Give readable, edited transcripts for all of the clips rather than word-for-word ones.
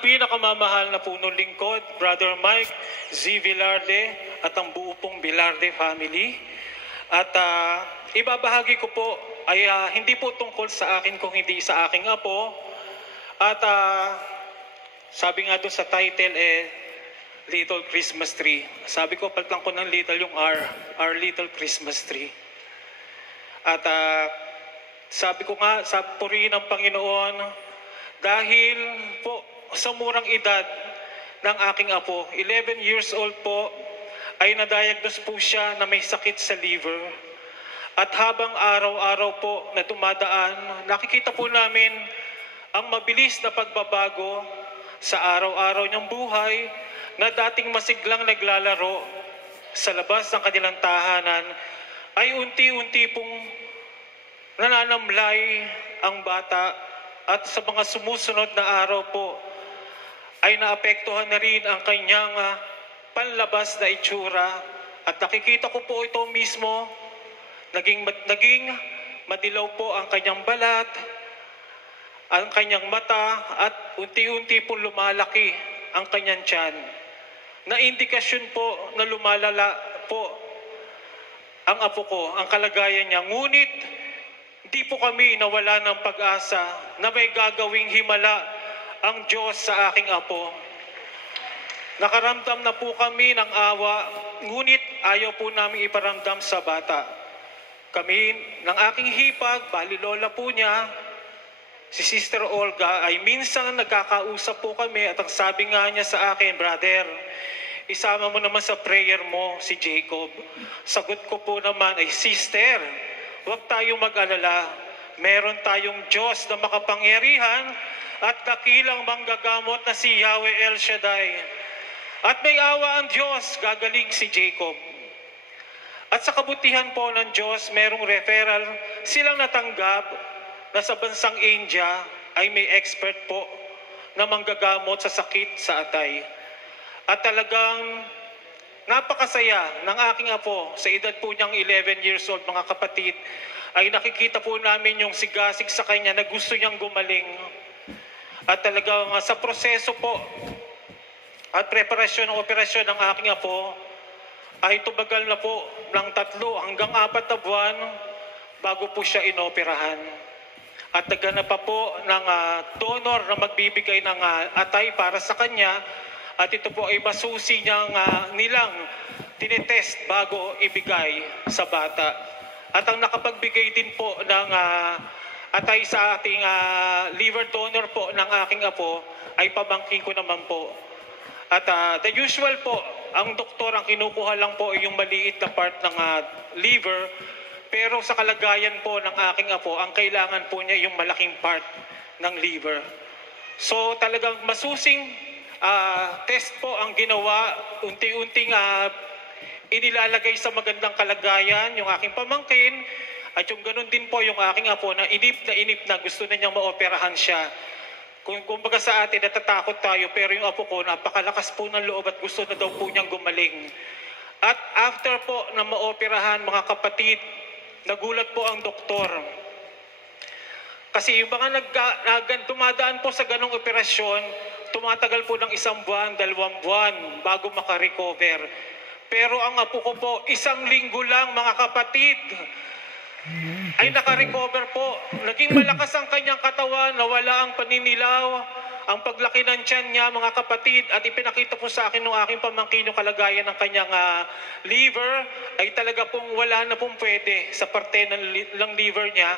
Pinakamamahal na punong lingkod, Brother Mike Z. Velarde at ang buo pong Velarde family. At ibabahagi ko po ay hindi po tungkol sa akin kung hindi sa aking apo. At sabi nga doon sa title Little Christmas Tree. Sabi ko, palitan ko ng little yung our Little Christmas Tree. At sabi ko nga, purihin ang Panginoon dahil po sa murang edad ng aking apo, 11 years old po, ay na-diagnose po siya na may sakit sa liver. At habang araw-araw po na dumadaan, nakikita po namin ang mabilis na pagbabago sa araw-araw niyang buhay na dating masiglang naglalaro sa labas ng kanilang tahanan, ay unti-unti pong nananamlay ang bata at sa mga sumusunod na araw po ay naapektuhan na rin ang kanyang panlabas na itsura. At nakikita ko po ito mismo, naging madilaw po ang kanyang balat, ang kanyang mata, at unti-unti po lumalaki ang kanyang tiyan. Na indikasyon po na lumalala po ang apo ko, ang kalagayan niya. Ngunit di po kami nawala ng pag-asa na may gagawing himala ang Diyos sa aking apo. Nakaramdam na po kami ng awa, ngunit ayaw po namin iparamdam sa bata. Kami, ng aking hipag, bali lola po niya, si Sister Olga, ay minsan nagkakausap po kami at ang sabi nga niya sa akin, brother, isama mo naman sa prayer mo si Jacob. Sagot ko po naman ay, sister, huwag tayong mag-alala. Meron tayong Diyos na makapangyarihan at dakilang manggagamot na si Yahweh El Shaddai. At may awa ang Diyos, gagaling si Jacob. At sa kabutihan po ng Diyos, merong referral silang natanggap na sa bansang India ay may expert po na manggagamot sa sakit sa atay. At talagang napakasaya ng aking apo sa edad po niyang 11 years old, mga kapatid, ay nakikita po namin yung sigasig sa kanya na gusto niyang gumaling. At talagang sa proseso po at preparasyon ng operasyon ng aking apo ay tumagal na po ng 3 hanggang 4 na buwan bago po siya inoperahan. At naganap pa po ng donor na magbibigay ng atay para sa kanya, at ito po ay masusi nilang tinetest bago ibigay sa bata. At ang nakapagbigay din po ng atay sa ating liver donor po ng aking apo ay pamangkin ko naman po. At the usual po, ang doktor ang kinukuha lang po ay yung maliit na part ng liver, pero sa kalagayan po ng aking apo, ang kailangan po niya yung malaking part ng liver. So talagang masusing test po ang ginawa, unti-unting inilalagay sa magandang kalagayan yung aking pamangkin, at yung ganun din po yung aking apo na inip na gusto na niyang maoperahan siya. Kumbaga sa atin, natatakot tayo, pero yung apo ko, napakalakas po ng loob at gusto na daw po niyang gumaling. At after po na maoperahan, mga kapatid, nagulat po ang doktor. Kasi yung mga dumadaan po sa ganong operasyon, tumatagal po ng 1 buwan, 2 buwan bago makarecover. Pero ang apo ko po, 1 linggo lang, mga kapatid, ay nakarecover po. Naging malakas ang kanyang katawan, nawala ang paninilaw, ang paglaki ng tiyan niya, mga kapatid, at ipinakita po sa akin ng aking pamangkin yung kalagayan ng kanyang liver, ay talaga pong wala na pong pwede sa parte ng liver niya,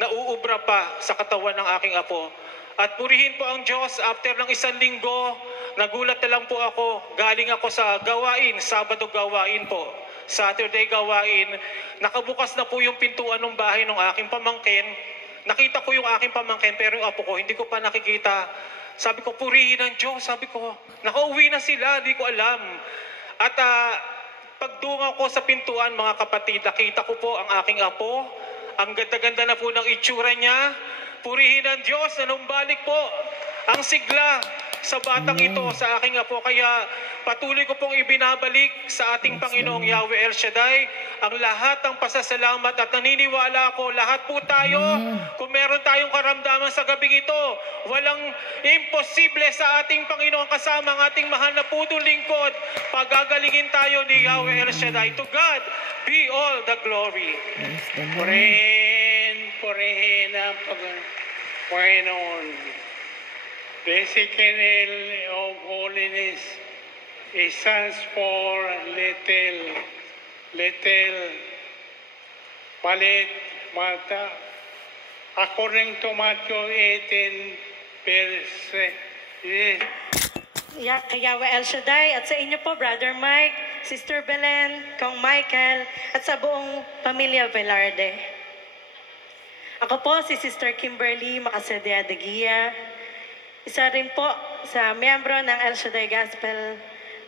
na uubra pa sa katawan ng aking apo. At purihin po ang Diyos, after ng 1 linggo, nagulat na lang po ako, galing ako sa gawain, Sabado gawain po, Saturday gawain, nakabukas na po yung pintuan ng bahay ng aking pamangkin. Nakita ko yung aking pamangkin, pero yung apo ko, hindi ko pa nakikita. Sabi ko, purihin ang Diyos. Sabi ko, nakauwi na sila, hindi ko alam. At pagdungaw ko sa pintuan, mga kapatid, nakita ko po ang aking apo. Ang ganda-ganda na po ng itsura niya. Purihin ang Diyos na numbalik po ang sigla sa batang ito, sa aking apo. Kaya patuloy ko pong ibinabalik sa ating Panginoong Yahweh El Shaddai ang lahat ng pasasalamat at naniniwala ako, lahat po tayo, kung meron tayong karamdaman sa gabing ito, walang imposible sa ating Panginoon kasama ang ating mahal na putong lingkod. Pagagalingin tayo ni Yahweh El Shaddai. To God be all the glory. Purihin ang Panginoon. Basic in of holiness is stands for little, palit, mata. According to Matthew 18, verse Kay Yahweh El Shaddai at sa inyo po, Brother Mike, Sister Belen, Kong Michael, at sa buong pamilya Velarde. Ako po si Sister Kimberly Macasedea de Guia, isa rin po sa miyembro ng El Shaddai Gospel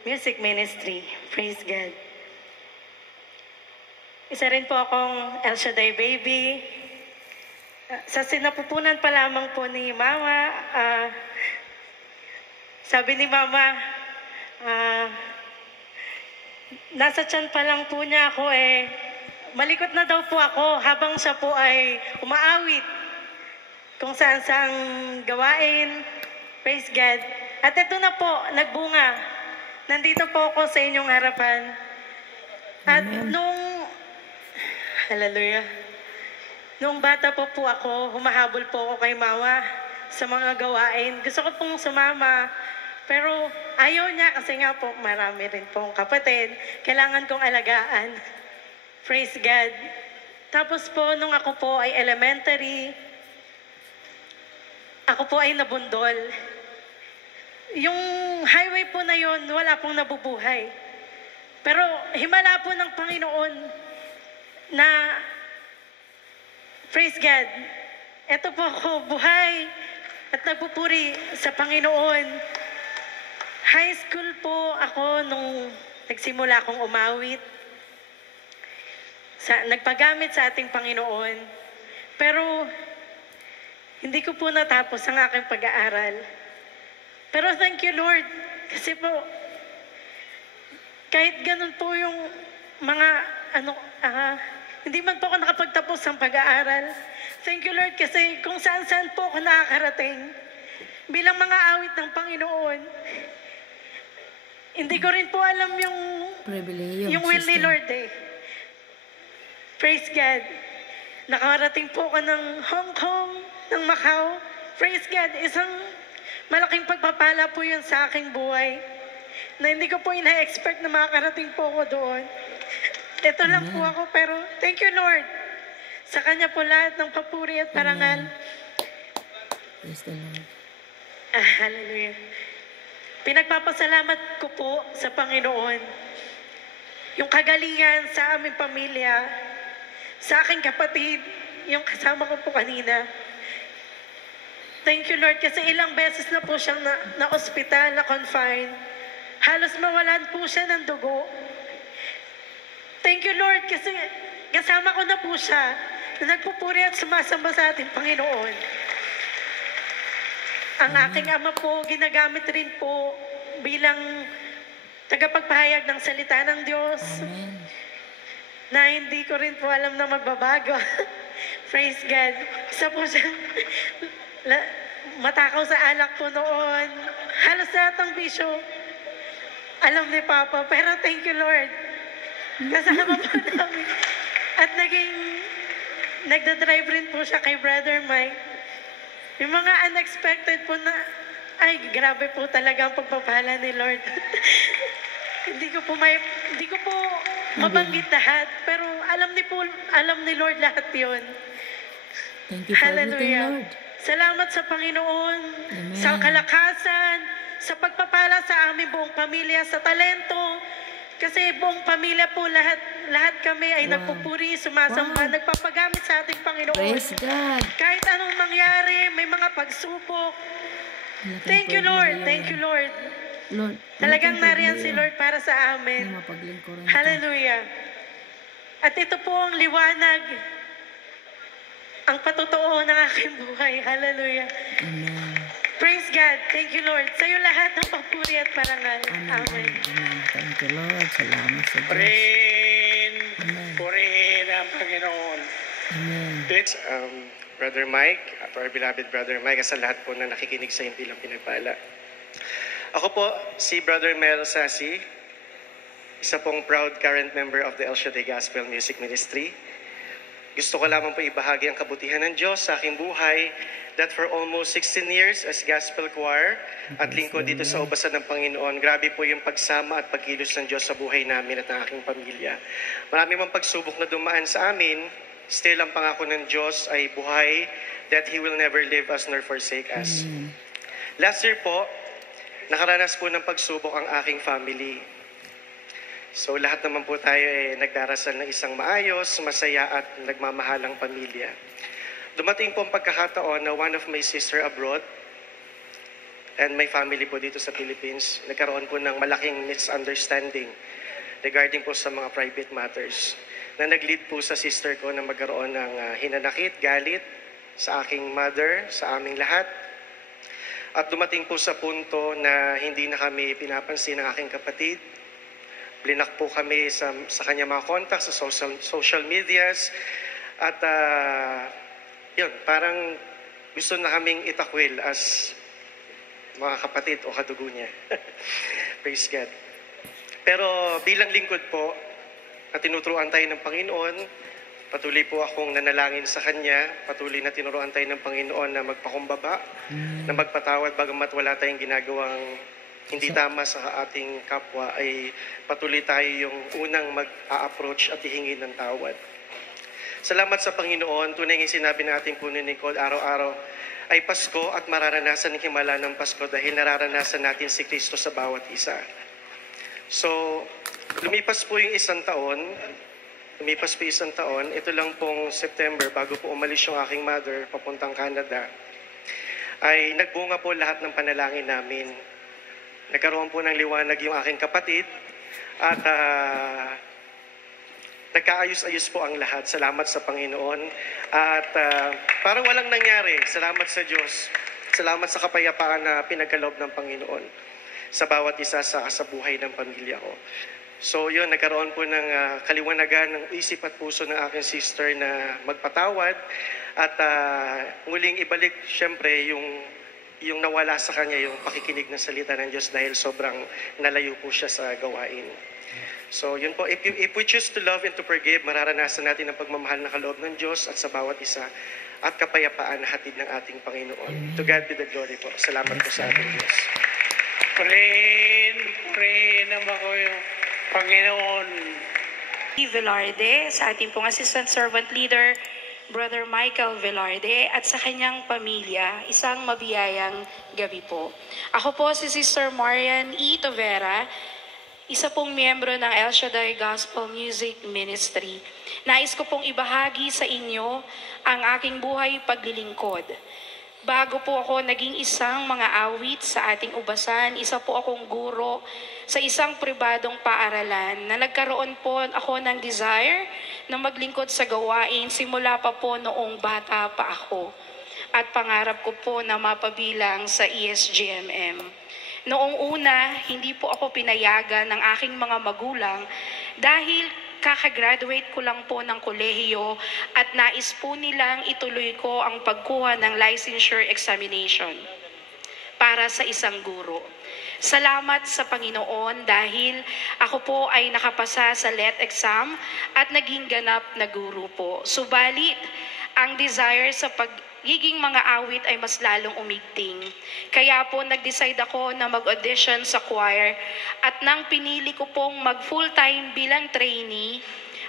Music Ministry. Praise God. Isa rin po akong El Shaddai baby. Sa sinapupunan pa lamang po ni Mama, sabi ni Mama, nasa tiyan pa lang po niya ako malikot na daw po ako habang siya po ay umaawit kung saan-saang gawain. Praise God. At ito na po, nagbunga. Nandito po ako sa inyong harapan. At hallelujah, nung bata po ako, humahabol po ako kay Mama sa mga gawain. Gusto ko pong sumama, pero ayaw niya kasi nga po marami rin pong kapatid. Kailangan kong alagaan. Praise God. Tapos po, nung ako po ay elementary, ako po ay nabundol. Yung highway po na yon, wala pong nabubuhay. Pero himala po ng Panginoon na, praise God, eto po ako, buhay at nagpupuri sa Panginoon. High school po ako nung nagsimula akong umawit. Nagpagamit sa ating Panginoon. Pero hindi ko po natapos ang aking pag-aaral. Pero thank you, Lord. Kasi po, kahit ganun po yung mga, hindi man po ako nakapagtapos ng pag-aaral. Thank you, Lord, kasi kung saan-saan po ako nakakarating, bilang mga awit ng Panginoon, hindi ko rin po alam yung will ni Lord Praise God. Nakarating po ako ng Hong Kong, ng Macau. Praise God. Isang malaking pagpapala po yun sa aking buhay na hindi ko po ina-expect na makakarating po ako doon. Ito lang po ako, pero thank you, Lord. Sa Kanya po lahat ng papuri at parangal. Praise the Lord. Hallelujah. Pinagpapasalamat ko po sa Panginoon yung kagalingan sa aming pamilya, sa aking kapatid, yung kasama ko po kanina. Thank you, Lord, kasi ilang beses na po siyang na-hospital, na-confine. Halos mawalan po siya ng dugo. Thank you, Lord, kasi kasama ko na po siya na nagpupuri at sumasamba sa ating Panginoon. Ang aking ama po, ginagamit rin po bilang tagapagpahayag ng salita ng Diyos. Amen. Na hindi ko rin po alam na magbabago. Praise God. Isa po siya, matakaw sa alak po noon. Halos lahat ng bisyo, alam ni Papa. Pero thank you, Lord. Kasama po namin. At nagdadrive rin po siya kay Brother Mike. Yung mga unexpected po na, ay, grabe po talaga ang pagpapala ni Lord. Hindi ko po mabanggit lahat, pero alam ni Lord lahat yun. Thank you for everything, Lord. Salamat sa Panginoon, Amen. sa kalakasan, sa pagpapala sa aming buong pamilya, sa talento. Kasi buong pamilya po, lahat kami ay nagpupuri, sumasamba, nagpapagamit sa ating Panginoon. Praise God. Kahit anong mangyari, may mga pagsubok. Thank you, Lord. Thank you, Lord. Lord, Talagang nariyan si Lord para sa amin. Mapaglingkuran ka. Hallelujah. At ito po ang liwanag, ang patotoo ng aking buhay. Hallelujah. Amen. Praise God. Thank you, Lord. Sa'yo lahat ng papuri at parangal. Amen. Amen. Amen. Thank you, Lord. Salamat sa Diyos. Purihin, Amen. purihin ang Panginoon. Amen. It's Brother Mike, to our beloved Brother Mike, at sa lahat po na nakikinig sa Impilang Pinagpala. Ako po, si Brother Mel Sasi, isa pong proud current member of the El Shaddai Gospel Music Ministry. Gusto ko lamang po ibahagi ang kabutihan ng Diyos sa aking buhay that for almost 16 years as gospel choir at lingkod dito sa ubasan ng Panginoon, grabe po yung pagsama at pagkilos ng Diyos sa buhay namin at ng aking pamilya. Marami mang pagsubok na dumaan sa amin, still ang pangako ng Diyos ay buhay, that He will never leave us nor forsake us. Last year po, nakaranas po ng pagsubok ang aking family. So lahat naman po tayo nagdarasal ng isang maayos, masaya at nagmamahalang pamilya. Dumating po ang pagkakataon na one of my sister abroad and my family po dito sa Philippines, nagkaroon po ng malaking misunderstanding regarding po sa mga private matters na nag-lead po sa sister ko na magkaroon ng hinanakit, galit sa aking mother, sa aming lahat. At dumating po sa punto na hindi na kami pinapansin ng aking kapatid. Blinak po kami sa kanya mga contacts sa social medias. At yun, parang gusto na kaming itakwil as mga kapatid o kadugo niya. Praise God. Pero bilang lingkod po, at tinuturuan tayo ng Panginoon, patuloy po akong nanalangin sa Kanya, patuloy na tinuruan tayo ng Panginoon na magpakumbaba, na magpatawad bagamat wala tayong ginagawang hindi tama sa ating kapwa, ay patuloy tayo yung unang mag-a-approach at hihingi ng tawad. Salamat sa Panginoon, tunay yung sinabi natin po ni Nicole, araw-araw ay Pasko at mararanasan ng himala ng Pasko dahil nararanasan natin si Kristo sa bawat isa. So, lumipas po yung isang taon, ito lang pong September, bago po umalis yung aking mother papuntang Canada, ay nagbunga po lahat ng panalangin namin. Nagkaroon po ng liwanag yung aking kapatid at nagkaayos-ayos po ang lahat. Salamat sa Panginoon. At parang walang nangyari. Salamat sa Diyos. Salamat sa kapayapaan na pinagkaloob ng Panginoon sa bawat isa sa buhay ng pamilya ko. So yun, nagkaroon po ng kaliwanagan ng isip at puso ng aking sister na magpatawad at muling ibalik syempre yung nawala sa kanya, yung pakikinig ng salita ng Diyos dahil sobrang nalayo po siya sa gawain. So yun po, if we choose to love and to forgive, mararanasan natin ang pagmamahal na kaloob ng Diyos at sa bawat isa at kapayapaan na hatid ng ating Panginoon. To God be the glory po. Salamat po sa ating Diyos. Purihin naman ko yung Panginoon. Velarde, sa ating pong Assistant Servant Leader, Brother Michael Velarde, at sa kanyang pamilya, isang mabiyayang gabi po. Ako po si Sister Marian E. Tovera, isa pong miyembro ng El Shaddai Gospel Music Ministry. Nais ko pong ibahagi sa inyo ang aking buhay paglilingkod. Bago po ako naging isang mga awit sa ating ubasan, isa po akong guro sa isang pribadong paaralan na nagkaroon po ako ng desire na maglingkod sa gawain simula pa po noong bata pa ako. At pangarap ko po na mapabilang sa ESGMM. Noong una, hindi po ako pinayagan ng aking mga magulang dahil kakagraduate ko lang po ng kolehiyo at nais po nilang ituloy ko ang pagkuha ng licensure examination para sa isang guro. Salamat sa Panginoon dahil ako po ay nakapasa sa LET exam at naging ganap na guro po. Subalit, ang desire sa pagiging mga awit ay mas lalong umigting. Kaya po nag-decide ako na mag-audition sa choir at nang pinili ko pong mag-full-time bilang trainee,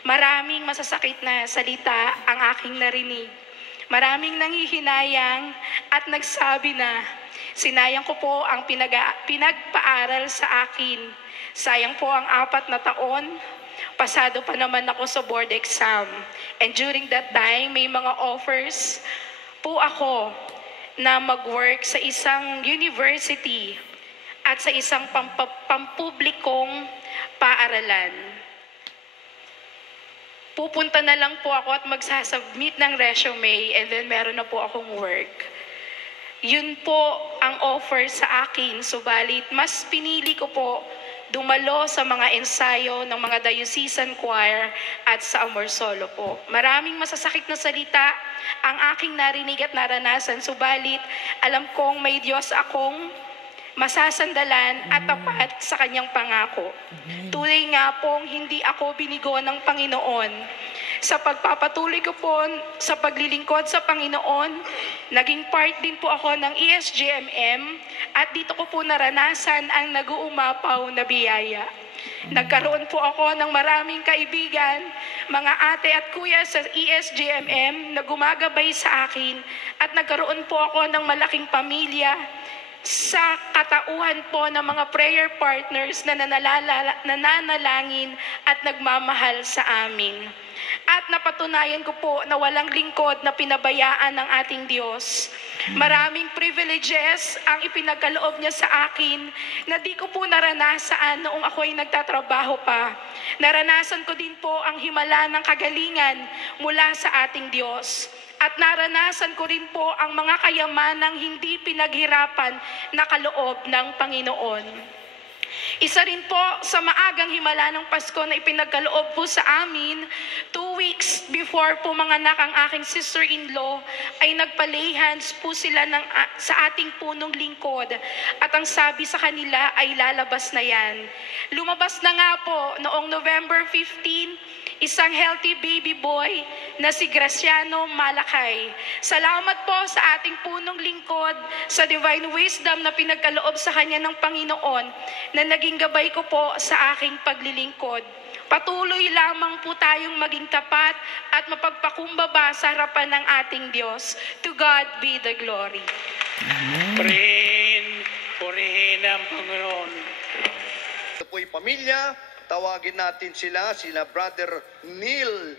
maraming masasakit na salita ang aking narinig. Maraming nanghihinayang at nagsabi na sinayang ko po ang pinagpaaral sa akin. Sayang po ang 4 na taon. Pasado pa naman ako sa board exam. And during that time, may mga offers po ako na mag-work sa isang university at sa isang pampublikong paaralan. Pupunta na lang po ako at magsasubmit ng resume and then meron na po akong work. Yun po ang offer sa akin, subalit mas pinili ko po dumalo sa mga ensayo ng mga diocesan choir at sa Amor Solo po. Maraming masasakit na salita ang aking narinig at naranasan, subalit alam kong may Diyos akong masasandalan at tapat sa kanyang pangako. Tunay nga pong hindi ako binigo ng Panginoon. Sa pagpapatuloy ko po sa paglilingkod sa Panginoon, naging part din po ako ng ESGMM at dito ko po naranasan ang nag-uumapaw na biyaya. Nagkaroon po ako ng maraming kaibigan, mga ate at kuya sa ESGMM na gumagabay sa akin at nagkaroon po ako ng malaking pamilya sa katauhan po ng mga prayer partners na nananalangin at nagmamahal sa amin. At napatunayan ko po na walang lingkod na pinabayaan ng ating Diyos. Maraming privileges ang ipinagkaloob niya sa akin na di ko po naranasan noong ako'y nagtatrabaho pa. Naranasan ko din po ang himala ng kagalingan mula sa ating Diyos. At naranasan ko rin po ang mga kayamanang hindi pinaghirapan na kaloob ng Panginoon. Isa rin po sa maagang himala ng Pasko na ipinagkaloob po sa amin, 2 weeks before po manganak ang aking sister-in-law, ay nagpa-lay hands po sila sa ating punong lingkod. At ang sabi sa kanila ay lalabas na yan. Lumabas na nga po noong November 15, isang healthy baby boy na si Graciano Malakay. Salamat po sa ating punong lingkod, sa divine wisdom na pinagkaloob sa kanya ng Panginoon, na naging gabay ko po sa aking paglilingkod. Patuloy lamang po tayong maging tapat at mapagpakumbaba sa harapan ng ating Diyos. To God be the glory. Purihin ang Panginoon. Ito po'y pamilya. Tawagin natin sila Brother Neil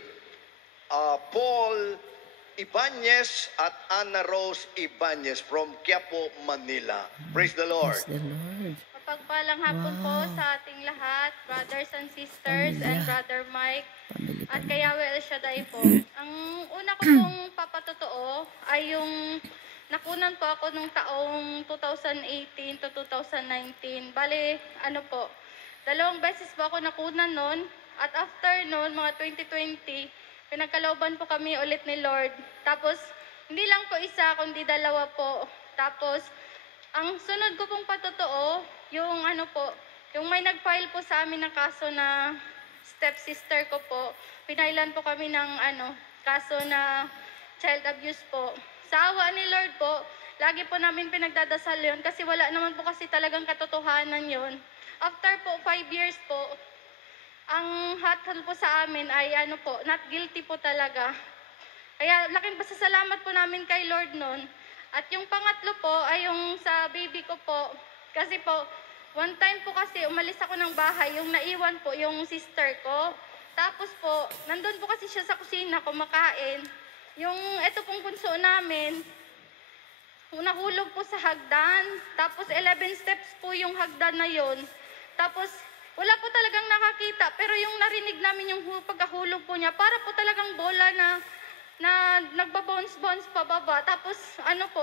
Paul Ibanez at Anna Rose Ibanez from Quiapo, Manila. Praise the Lord. Praise the Lord. Mapagpalang hapon po sa ating lahat, brothers and sisters, and Brother Mike, at kay Yahweh El Shaddai po. Ang una ko pong papatotoo ay yung nakunan po ako nung taong 2018 to 2019. Bale, ano po, 2 beses po ako nakunan nun, at after nun, mga 2020, pinagkalooban po kami ulit ni Lord. Tapos, hindi lang po isa, kundi 2 po. Tapos, ang sunod ko pong patotoo, yung ano po, yung may nag-file po sa amin ng kaso na stepsister ko po, pinailan po kami ng kaso na child abuse po. Sa awa ni Lord po, lagi po namin pinagdadasal yun kasi wala naman po kasi talagang katotohanan yun. After po 5 years po, ang hatal po sa amin ay not guilty po talaga. Kaya laking pasasalamat po namin kay Lord nun. At yung pangatlo po ay yung sa baby ko po. Kasi po, one time po kasi umalis ako ng bahay, yung naiwan po yung sister ko. Tapos po, nandun po kasi siya sa kusina kumakain. Yung ito pong punso namin, nahulog po sa hagdan. Tapos 11 steps po yung hagdan na yon. Tapos wala po talagang nakakita, pero yung narinig namin yung pagkahulog po niya, para po talagang bola na nagbabounce-bounce pababa. Tapos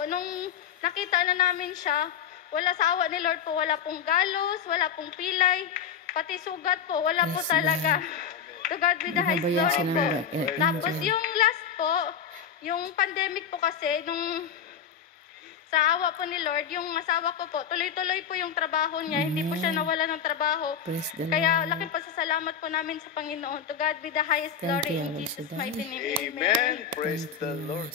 nung nakita na namin siya, wala sa awa ni Lord po, wala pong galos, wala pong pilay, pati sugat po, wala po talaga. To God be the highest glory po. Tapos yung last po, yung pandemic po kasi, nung sa awa po ni Lord, yung asawa ko po, tuloy-tuloy po yung trabaho niya. Hindi po siya nawala ng trabaho. Kaya laking pasasalamat po namin sa Panginoon. To God be the highest glory in Jesus' mighty name. Amen. Praise the Lord.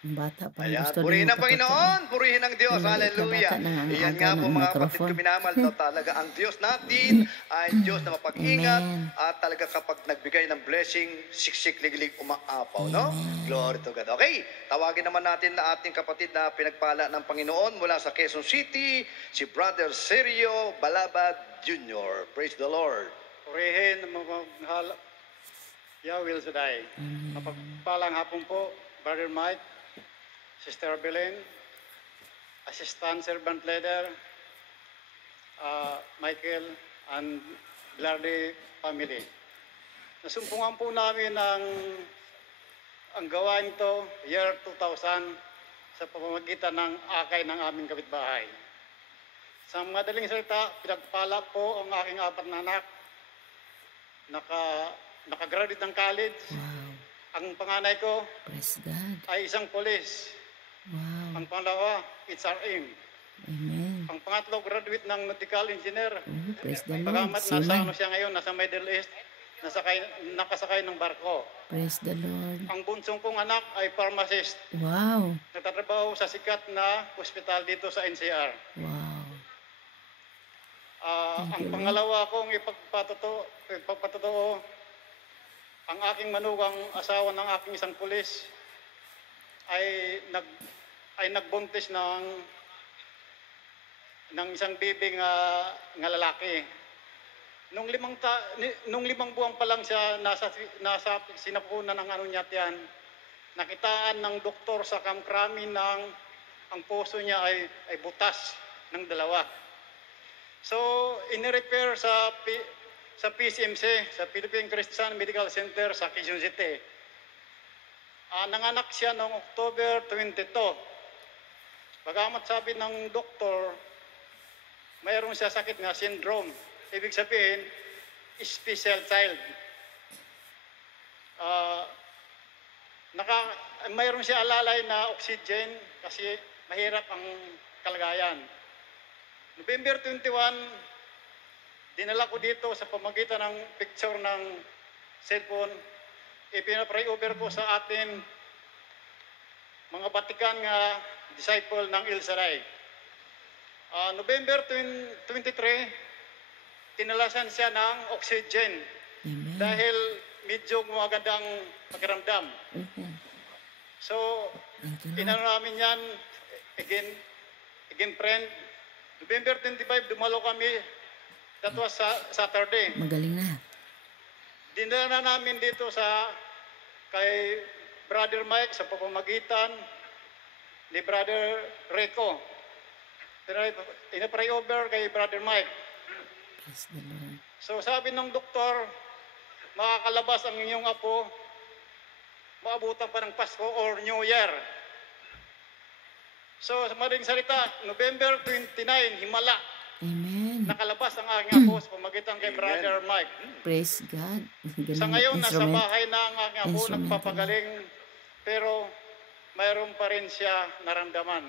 Ang bata pa Ayan, gusto purihin ng ang Panginoon, purihin ang Diyos. Hallelujah. Iyan nga po mga kapatid ko minamahal, talaga ang Diyos natin ay Diyos na mapag-ingat at talaga kapag nagbigay ng blessing, siksik, liglig, umaapaw, no? Glory to God. Okay, tawagin naman natin na ating kapatid na pinagpala ng Panginoon mula sa Quezon City, si Brother Sergio Balabad Jr. Praise the Lord. Purihin ang magmahal Yahweh El Shaddai. Mapagpalang hapon po, Brother Mike, Sister Belen, Assistant Servant Leader, Michael, and Velarde family. Nasumpungan po namin ang gawain to, year 2000, sa pamamagitan ng akay ng aming kapitbahay. Sa madaling salita, pinagpala po ang aking 4 na anak. Nakagraduate ng college. Wow. Ang panganay ko Praise God. ay isang polis. Wow. Ang pangalawa, HRM. Amen. Ang pangatlo, graduate ng medical engineer. Oh, praise the Lord. Bagamat nasa Seaman. siya ngayon, nasa Middle East, nakasakay ng barko. Praise the Lord. Ang bunsong kong anak ay pharmacist. Wow. Nagtatrabaho sa sikat na hospital dito sa NCR. Wow. Ang pangalawa kong ipagpatotoo, ang aking manugang asawa ng aking isang pulis ay nagbuntis ng isang baby nga lalaki. Nung 5 buwan pa lang siya nasa sinapunan ng ano niya tiyan, nakitaan ng doktor sa kamkrami ng ang puso niya ay butas ng 2. So, in-repair sa PCMC, sa Philippine Christian Medical Center sa Quezon City. Nanganak siya noong October 22. Bagamat sabi ng doktor, mayroon siya sakit na syndrome. Ibig sabihin, special child. Mayroon siya alalay na oxygen kasi mahirap ang kalagayan. November 21, dinala ko dito sa pamagitan ng picture ng cellphone, ipinapray over ko sa atin mga batikan nga disciple ng El Shaddai. November 23, tinalasan siya ng oxygen. Amen. Dahil medyo magandang pakiramdam. Okay. So, Thank you, Lord. inano namin yan, again friend, November 25, dumalo kami. That was Saturday. Magaling na. Dinala namin dito kay Brother Mike sa pamamagitan ni Brother Rico. Ina-pray over kay Brother Mike. Praise the Lord. So sabi ng doktor, makakalabas ang inyong apo, maabutan pa ng Pasko or New Year. So sa madaling salita, November 29, himala, Amen. nakalabas ang aking apo sa pamagitan kay Brother Mike. Praise God. Sa ngayon, nasa Instrument. bahay na ang aking apo, Instrument. nagpapagaling, pero mayroon pa rin siya naramdaman.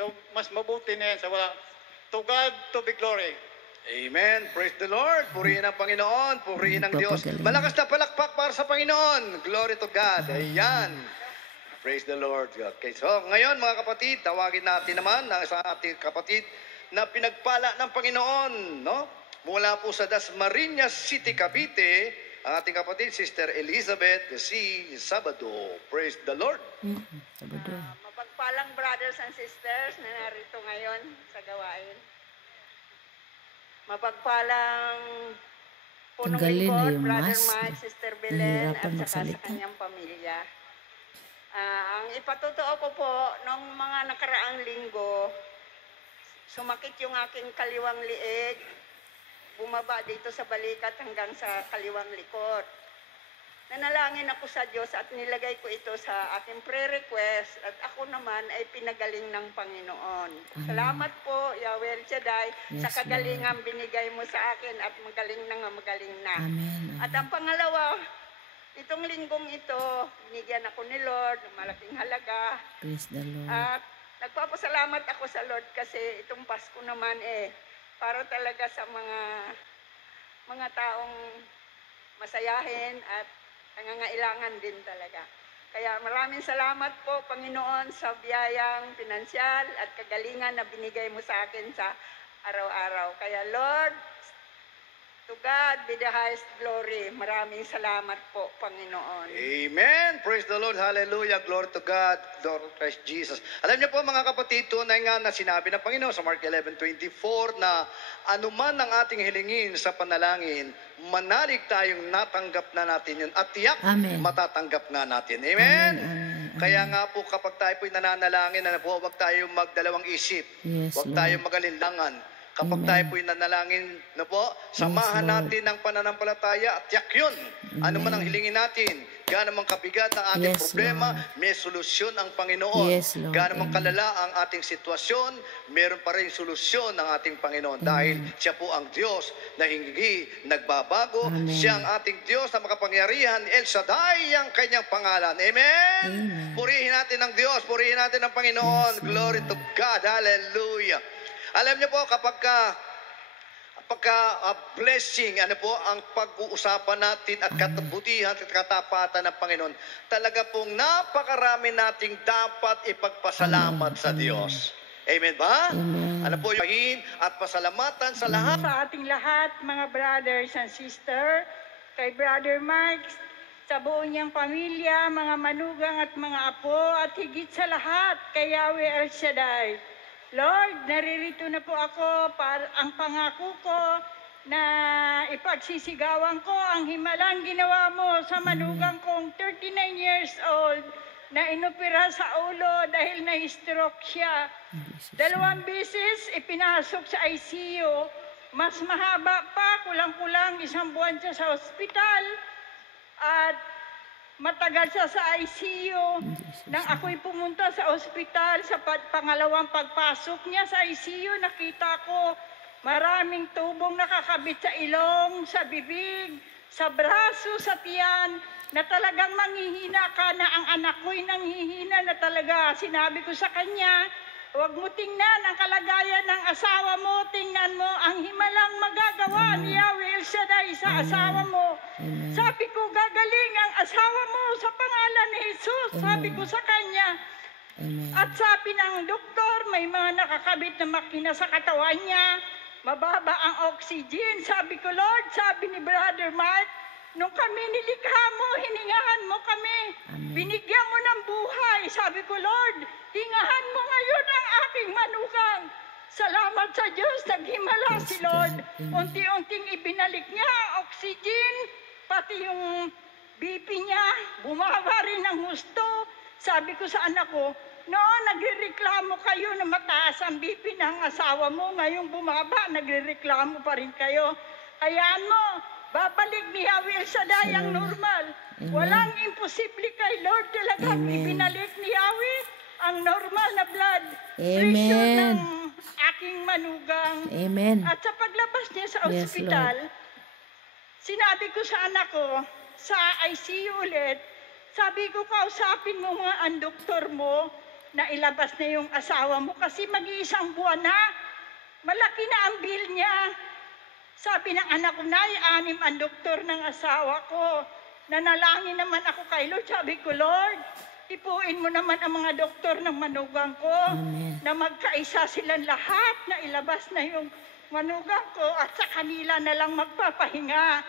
So, mas mabuti na yan sa wala. To God to be glory. Amen. Praise the Lord. Purihin ang Panginoon. Purihin ang Diyos. Nagpapagaling. Malakas na palakpak para sa Panginoon. Glory to God. Ayan. Praise the Lord. Okay, so ngayon mga kapatid, tawagin natin naman ang sa ating kapatid na pinagpala ng Panginoon, no? Mula po sa Dasmariñas City, Cavite, ang ating kapatid, Sister Elizabeth C. Sabado. Praise the Lord. Sabado. Mapagpalang brothers and sisters na narito ngayon sa gawain. Mapagpalang punong Tanggalin na lingkod, yung Brother mask. Mike, Sister Belen, at Nahihirapan saka sa magsalita. kanyang pamilya. Ang ipatotoo ko po, nung mga nakaraang linggo, sumakit yung aking kaliwang liig, bumaba dito sa balikat hanggang sa kaliwang likod. Nanalangin ako sa Diyos at nilagay ko ito sa aking prayer request at ako naman ay pinagaling ng Panginoon. Salamat po, Yahweh El Shaddai, sa Yes, kagalingang binigay mo sa akin at magaling na nga magaling na. Amen. At ang pangalawa, itong linggong ito, binigyan ako ni Lord ng malaking halaga. Praise the Lord. At nagpapasalamat ako sa Lord kasi itong Pasko naman para talaga sa mga taong masayahin at nangangailangan din talaga. Kaya maraming salamat po, Panginoon, sa biyayang pinansyal at kagalingan na binigay mo sa akin sa araw-araw. Kaya Lord, to God be the highest glory. Maraming salamat po, Panginoon. Amen. Praise the Lord. Hallelujah. Glory to God. Glory to Christ Jesus. Alam niyo po mga kapatid, tunay nga na sinabi ng Panginoon sa Mark 11:24 na anuman ang ating hilingin sa panalangin, manalig tayong natanggap na natin yun at tiyak Amen. matatanggap nga natin. Amen. Amen, amen, Kaya nga po kapag tayo po'y nananalangin, huwag tayong magdalawang isip. Yes, Huwag Lord. tayong magalinlangan. Kapag Amen. tayo po'y nanalangin na po, samahan Lord. natin ang pananampalataya at tiyak yun. Ano man ang hilingin natin, gaano man kabigat ang ating Yes, problema, Lord. may solusyon ang Panginoon. Yes, Lord. Gaano man Amen. kalala ang ating sitwasyon, meron pa rin solusyon ng ating Panginoon. Dahil siya po ang Diyos na hindi nagbabago. Amen. Siya ang ating Diyos na makapangyarihan. El Shaddai ang kanyang pangalan. Amen? Amen. Purihin natin ang Diyos. Purihin natin ang Panginoon. Yes, Glory to God. Hallelujah. Alam niyo po, kapag blessing, ano po, ang pag-uusapan natin at katabutihan at katapatan ng Panginoon, talaga pong napakarami nating dapat ipagpasalamat sa Diyos. Amen ba? Amen. Ano po yung at pasalamatan sa lahat. Sa ating lahat, mga brothers and sisters, kay Brother Mike, sa buo niyang pamilya, mga manugang at mga apo, at higit sa lahat, kay Yahweh El Shaddai. Lord, naririto na po ako para ang pangako ko na ipagsisigawan ko ang himalang ginawa mo sa manugang kong 39 years old na inopera sa ulo dahil na-stroke siya. 2 beses ipinasok sa ICU. Mas mahaba pa, kulang-kulang 1 buwan siya sa ospital. At matagal siya sa ICU. Nang ako'y pumunta sa ospital, sa pangalawang pagpasok niya sa ICU, nakita ko maraming tubong nakakabit sa ilong, sa bibig, sa braso, sa tiyan, na talagang manghihina ka na ang anak ko'y nanghihina na talaga. Sinabi ko sa kanya, huwag mo tingnan ang kalagayan ng asawa mo, tingnan mo ang himalang magagawa ni Yahweh El Shaddai sa asawa mo. Sabi ko, gagaling ang asawa mo sa pangalan ni Jesus. Sabi ko sa kanya. At sabi ng doktor, may mga nakakabit na makina sa katawan niya. Mababa ang oxygen. Sabi ko, Lord, sabi ni Brother Mark, nung kami nilikha mo, hiningahan mo kami. Binigyan mo ng buhay. Sabi ko, Lord, hingahan mo ngayon ang aking manugang. Salamat sa Diyos, naghimala si Lord. Unti-unting ibinalik niya ang oxygen, pati yung BP niya, bumaba rin ang husto. Sabi ko sa anak ko, noon nagrereklamo kayo na mataas ang BP ng asawa mo, ngayong bumaba, nagrereklamo pa rin kayo. Hayaan mo, babalik ni Yahweh El Shaddai ang normal. Walang imposible kay Lord talagang ibinalik ni Yahweh ang normal na blood pressure ng aking manugang. Amen. At sa paglabas niya sa Yes, ospital, sinabi ko sa anak ko, sa ICU ulit, sabi ko, kausapin mo nga ang doktor mo na ilabas na yung asawa mo kasi mag-iisang buwan na. Malaki na ang bill niya. Sabi ng anak ko, Nay, 6 ang doktor ng asawa ko. Nanalangin naman ako kay Lord. Sabi ko, Lord, tipuin mo naman ang mga doktor ng manugang ko. Na magkaisa silang lahat na ilabas na yung manugang ko at sa kanila na lang magpapahinga.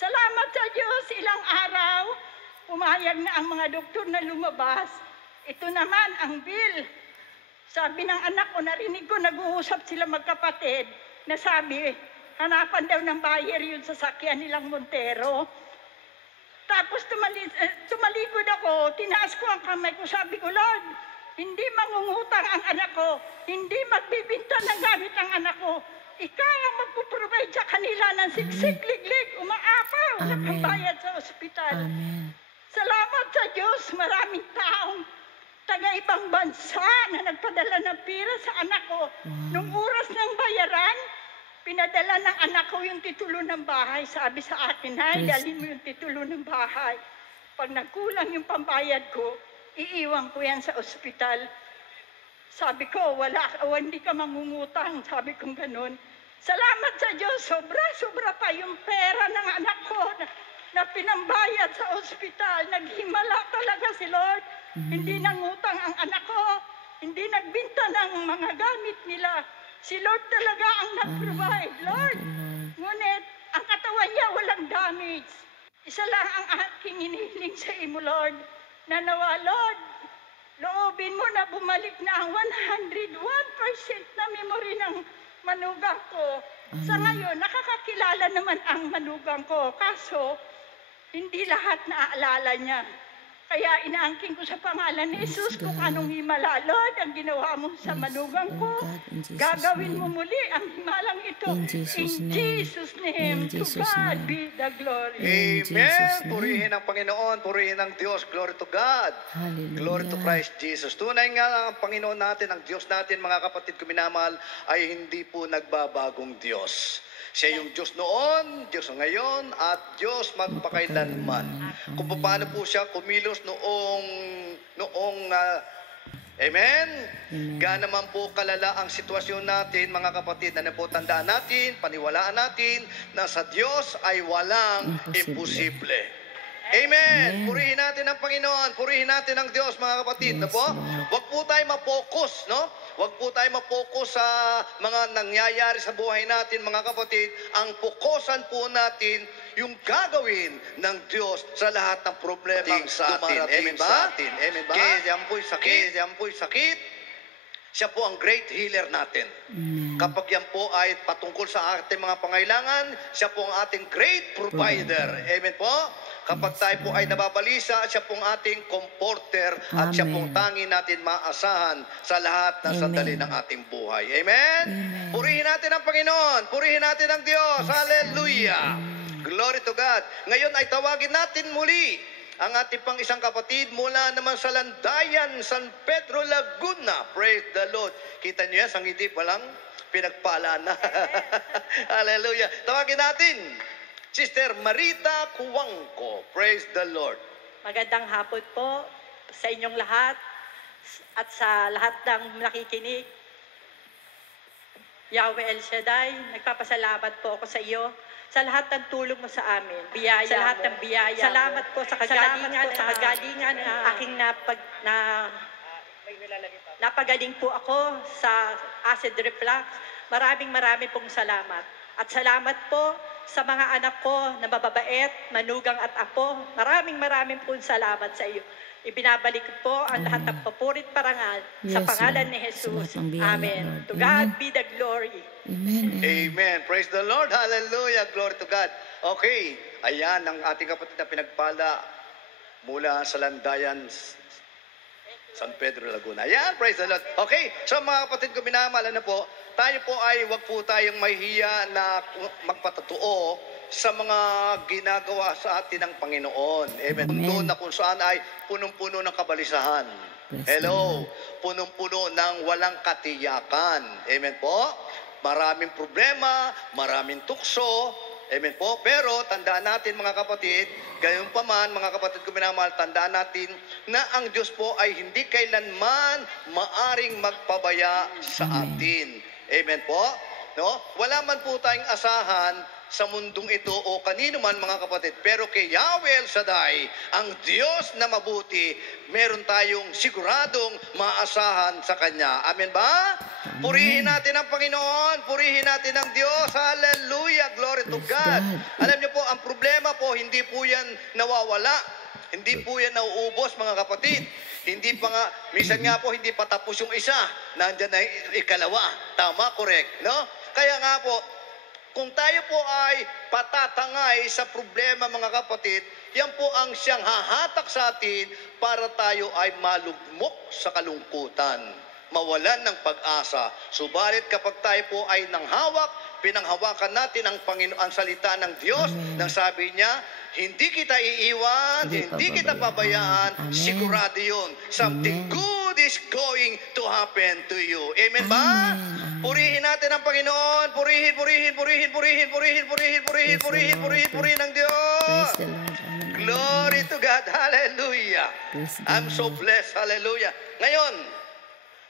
Salamat sa Diyos, ilang araw, pumayag na ang mga doktor na lumabas. Ito naman ang bill. Sabi ng anak ko, narinig ko, nag-uusap sila magkapatid, na sabi, hanapan daw ng buyer yung sasakyan nilang Montero. Tapos tumalikod ako, tinaas ko ang kamay ko, sabi ko, Lord, hindi mangungutang ang anak ko, hindi magbibinta ng gamit ang anak ko. Ikaw ang magpuprovide sa kanila ng siksik, liglig, umaapaw, na pambayad sa ospital. Salamat sa Diyos, maraming taong taga-ibang bansa na nagpadala ng pira sa anak ko. Nung oras ng bayaran, pinadala ng anak ko yung titulo ng bahay. Sabi sa akin, Hay, dalhin mo yung titulo ng bahay. Pag nagkulang yung pambayad ko, iiwan ko yan sa ospital. Sabi ko, hindi ka mangungutang. Sabi kong ganun. Salamat sa Diyos, sobra-sobra pa yung pera ng anak ko na pinambayad sa ospital. Naghimala talaga si Lord. Hindi nangutang ang anak ko. Hindi nagbinta ng mga gamit nila. Si Lord talaga ang nag-provide. Lord, ngunit ang katawan niya walang damage. Isa lang ang aking hinihiling sa imo, Lord. Na nawa, Lord, loobin mo na bumalik na ang 101% na memory ng manugang ko. Sa ngayon, nakakakilala naman ang manugang ko. Kaso, hindi lahat naaalala niya. Kaya inaangking ko sa pangalan ni Jesus kung anong himala, Lord, ang ginawa mo sa manugang ko. Gagawin mo muli ang himalang ito. In Jesus' name. Jesus' name. In Jesus' To God name. be the glory. In Jesus' Amen. name. Purihin ang Panginoon, purihin ang Diyos. Glory to God. Hallelujah. Glory to Christ Jesus. Tunay nga ang Panginoon natin, ang Diyos natin, mga kapatid ko minamahal, ay hindi po nagbabagong Diyos. Siya yung Diyos noon, Diyos ngayon, at Diyos magpakailanman. Kung paano po siya kumilos Amen? Gaano naman po kalala ang sitwasyon natin, mga kapatid, na po tandaan natin, paniwalaan natin, na sa Diyos ay walang imposible. Amen. Purihin natin ang Panginoon. Purihin natin ang Diyos, mga kapatid. Yes, po? Lord. Huwag po tayo mapokus, no? Huwag po tayo mapokus sa mga nangyayari sa buhay natin, mga kapatid. Ang pokusan po natin yung gagawin ng Diyos sa lahat ng problema sa atin. Amen ba? Amen ba? Kaya yan po'y sakit. Siya po ang great healer natin. Kapag yan po ay patungkol sa ating mga pangailangan, siya po ang ating great provider. Amen po? Kapag tayo po ay nababalisa, siya po ang ating comforter at siya po ang tangi natin maasahan sa lahat ng sandali ng ating buhay. Amen? Purihin natin ang Panginoon. Purihin natin ang Diyos. Hallelujah. Glory to God. Ngayon ay tawagin natin muli ang ating pang isang kapatid mula naman sa Landayan, San Pedro, Laguna. Praise the Lord. Kita niyo yan, sa ngiti pa lang, pinagpala na. Hallelujah. Tawagin natin, Sister Marita Cuangco. Praise the Lord. Magandang hapon po sa inyong lahat at sa lahat ng nakikinig. Yahweh El Shaddai, nagpapasalamat po ako sa iyo sa lahat ng tulong mo sa amin. Biyaya sa lahat ng biyaya. Salamat po sa kagalingan ng aking napagaling po ako sa acid reflux. Maraming pong salamat. At salamat po sa mga anak ko na mababait, manugang at apo. Maraming pong salamat sa iyo. Ibinabalik ko po ang lahat ng papurit parangal sa pangalan ni Jesus. Amen. To God be the glory. Amen. Amen. Praise the Lord. Hallelujah. Glory to God. Okay. Ayan ang ating kapatid na pinagpala mula sa Landayan, San Pedro, Laguna. Ayan. Praise the Lord. Okay. So mga kapatid ko minamahal na po, tayo po ay wag po tayong mahihiya na magpatotoo sa mga ginagawa sa atin ng Panginoon. Amen. Doon na kung saan ay punong-puno ng kabalisahan. Hello. Punong-puno ng walang katiyakan. Amen po. Maraming problema, maraming tukso. Amen po. Pero tandaan natin mga kapatid, gayon pa man mga kapatid ko minamahal, tandaan natin na ang Diyos po ay hindi kailanman maaring magpabaya sa atin. Amen po. No? Wala man po tayong asahan sa mundong ito o kanino man mga kapatid. Pero kay Yahweh El Shaddai, ang Diyos na mabuti, meron tayong siguradong maasahan sa Kanya. Amen ba? Purihin natin ang Panginoon. Purihin natin ang Diyos. Hallelujah. Glory to God. Alam niyo po, ang problema po, hindi po yan nawawala. Hindi po yan nauubos mga kapatid. Hindi pa nga, minsan nga po, hindi pa tapos yung isa. Nandyan na ikalawa. Tama, correct. No? Kaya nga po, kung tayo po ay patatangay sa problema mga kapatid, yan po ang siyang hahatak sa atin para tayo ay malugmok sa kalungkutan, mawalan ng pag-asa. Subalit kapag tayo po ay nanghawak, pinanghawakan natin ang Panginoon, ang salita ng Diyos, nang sabi niya, hindi kita iiwan, hindi kita pabayaan, sigurado yun. Something good is going to happen to you. Amen ba? Purihin natin ang Panginoon. Purihin ng Diyos. Glory to God. Hallelujah. I'm so blessed. Hallelujah. Ngayon,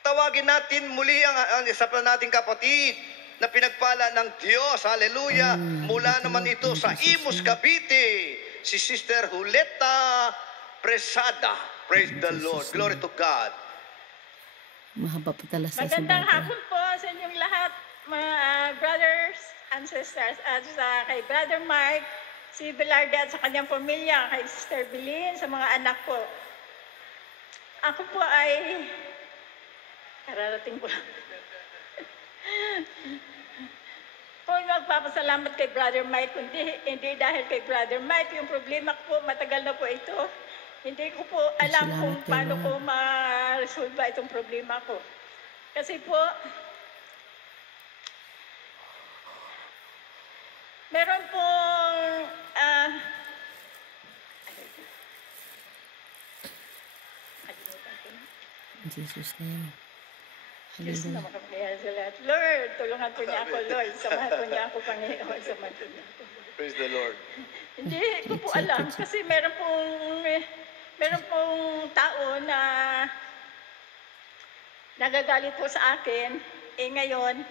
tawagin natin muli ang isa pa nating kapatid na pinagpala ng Diyos. Hallelujah. Mula naman ito sa Imus, Cavite, si Sister Juleta Presada. Praise the Lord. Glory to God. Mahaba pa tala sa Magandang hapon po sa inyong lahat, mga brothers and sisters. At sa kay Brother Mike, si Velarde at sa kanyang pamilya, kay Sister Bilin, sa mga anak ko. Ako po ay kararating po. Po magpapasalamat kay Brother Mike, hindi dahil kay Brother Mike. Yung problema ko po, matagal na po ito. Hindi ko po alam Salamat kung kay paano Lord. ko ma-resolve itong problema ko. Kasi po, meron pong kalimutan ko na. In Jesus' name. Diyos na Hallelujah. makapangyarihan sa lahat. Lord, tulungan po niya ako, Lord. Samahan po niya ako, Panginoon. Samahan po niya ako. Praise the Lord. Hindi ko po alam kasi meron pong tao na nagagalit po sa akin. Ngayon,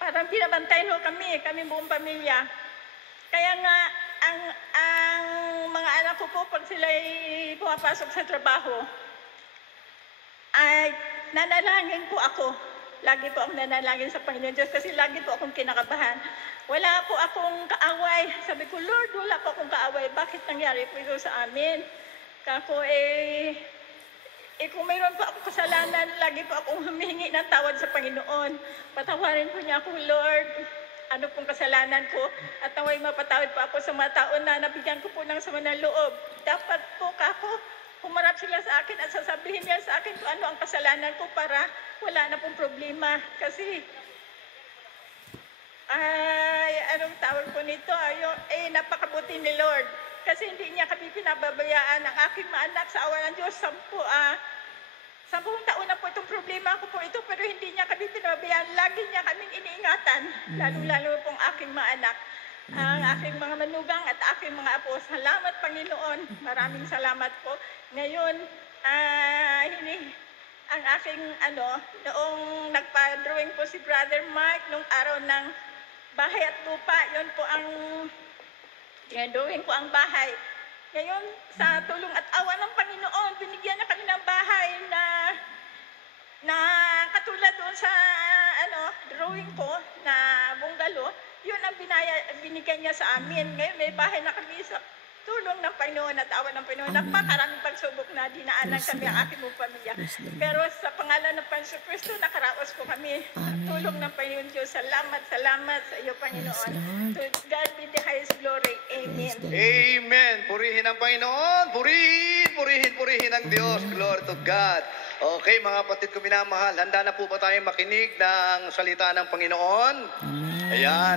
parang binabantayan ho kami buong pamilya. Kaya nga, ang mga anak ko po, pag sila'y pumapasok sa trabaho, ay nanalangin po ako. Lagi po akong nanalangin sa Panginoon Diyos kasi lagi po akong kinakabahan. Wala po akong kaaway. Sabi ko, Lord, wala po akong kaaway. Bakit nangyari po ito sa amin? Kako, kung mayroon po akong kasalanan, lagi po akong humihingi ng tawad sa Panginoon. Patawarin po niya ako, Lord. Ano pong kasalanan ko? At naway mapatawad po ako sa mga tao na nabigyan ko po ng sama ng loob. Dapat po, kako, humarap sila sa akin at sasabihin niya sa akin kung ano ang kasalanan ko para wala na pong problema. Kasi, anong tawag po nito? Napakabuti ni Lord. Kasi hindi niya kami pinababayaan ang aking mga anak sa awa ng Diyos. 10 taon na po itong problema ko po ito, pero hindi niya kami pinababayaan. Lagi niya kaming iniingatan, lalo-lalo pong aking mga anak. Ang aking mga manugang at aking mga apo. Salamat, Panginoon. Maraming salamat po. Ngayon, ang aking noong nagpa-drawing po si Brother Mike nung araw ng bahay at lupa, yun po ang drawing ko ang bahay. Ngayon, sa tulong at awa ng Panginoon, binigyan na kami ng bahay na katulad doon sa drawing ko na bungalow. Yun ang binigyan niya sa amin. Ngayon may bahay na kami sa tulong ng Panginoon at awa ng Panginoon. Napakaraming pagsubok na dinaanan kami ang aking mga pamilya. Pero sa pangalan ng Panginoon Kristo, nakaraos po kami. Ang tulong ng Panginoon Diyos. Salamat sa iyo, Panginoon. To God be the highest glory. Amen. Amen. Purihin ang Panginoon. Purihin ang Diyos. Glory to God. Okay, mga kapatid ko minamahal, handa na po ba tayong makinig ng salita ng Panginoon? Amen. Ayan.